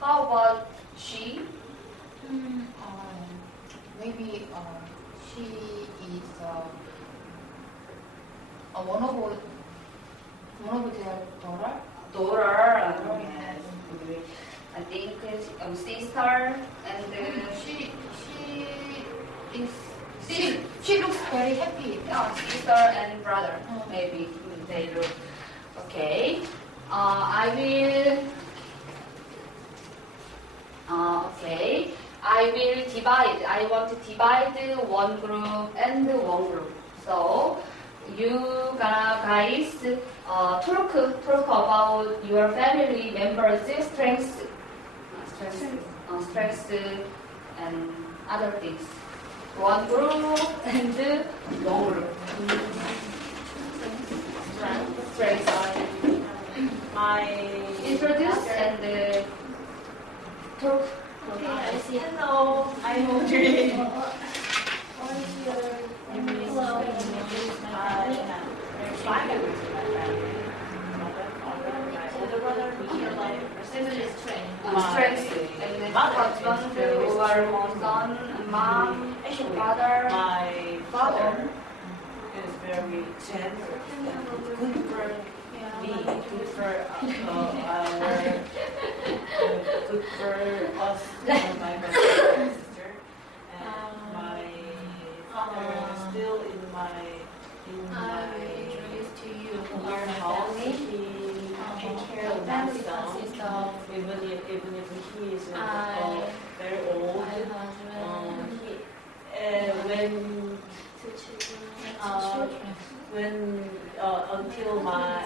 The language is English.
How about she? Maybe she is one of their daughter. Daughter. Yes. I think sister and She is she looks very happy. sister and brother. Maybe they look okay. I will. Okay. I will divide. I want to divide one group and one group. So you guys talk about your family members' strengths and other things. One group and one group. Strengths. My Introduce and talk. Okay, I see. Hello, I'm Audrey. What is your Hello. I have 5 members in my family. Mother, father, my older brother, me, and my sister's Strengths and then husband, or son, mom, Actually, father. my father is very generous and good for me, good for good for us, my brother and sister. And my father is still in my to you? our house. He take care of himself, even if he is very old. When until my